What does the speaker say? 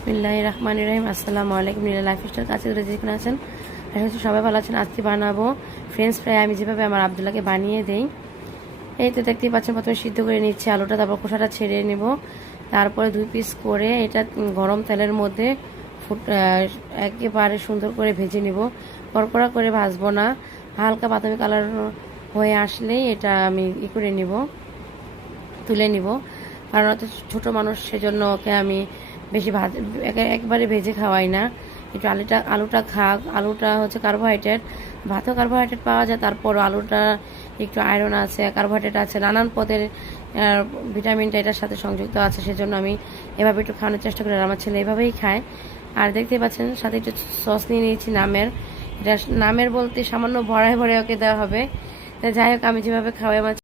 বিসমিল্লাহির রহমানির রহিম। আসসালামু আলাইকুম। নীলা লাইফস্টাইল কাছে ধরে যেখানে আছেন সবাই ভালো আছেন। আজকে বানাবো ফ্রেঞ্চ ফ্রাই। আমি যেভাবে আমার আব্দুল্লাহকে বানিয়ে দেই, এই তো দেখতেই পাচ্ছেন। প্রথমে সিদ্ধ করে নিচ্ছি আলুটা, তারপর খোসাটা ছেড়ে নেব। তারপরে 2 পিস করে এটা গরম তেলের মধ্যে একেবারে সুন্দর করে ভেজে নেব। কড়কড়া করে ভাজবো না, হালকা বাদামি কালার হয়ে আসলেই এটা আমি করে নিব, তুলে নিব। কারণ অত ছোটো মানুষ, সেজন্য ওকে আমি বেশি একবারে ভেজে খাওয়াই না। একটু আলুটা খাক। আলুটা হচ্ছে কার্বোহাইড্রেট, ভাতও কার্বোহাইড্রেট পাওয়া যায়, তারপর আলুটা একটু আয়রন আছে, কার্বোহাইড্রেট আছে, নানান পদের ভিটামিনটা এটার সাথে সংযুক্ত আছে। সেজন্য আমি এভাবে একটু খাওয়ানোর চেষ্টা করি, আর আমার ছেলে এভাবেই খায়। আর দেখতে পাচ্ছেন সাথে একটু সস নিয়ে নিয়েছি নামের। এটা নামের বলতে সামান্য ভরায় ভরে ওকে দেওয়া হবে। যাই হোক, আমি যেভাবে খাওয়াই আমার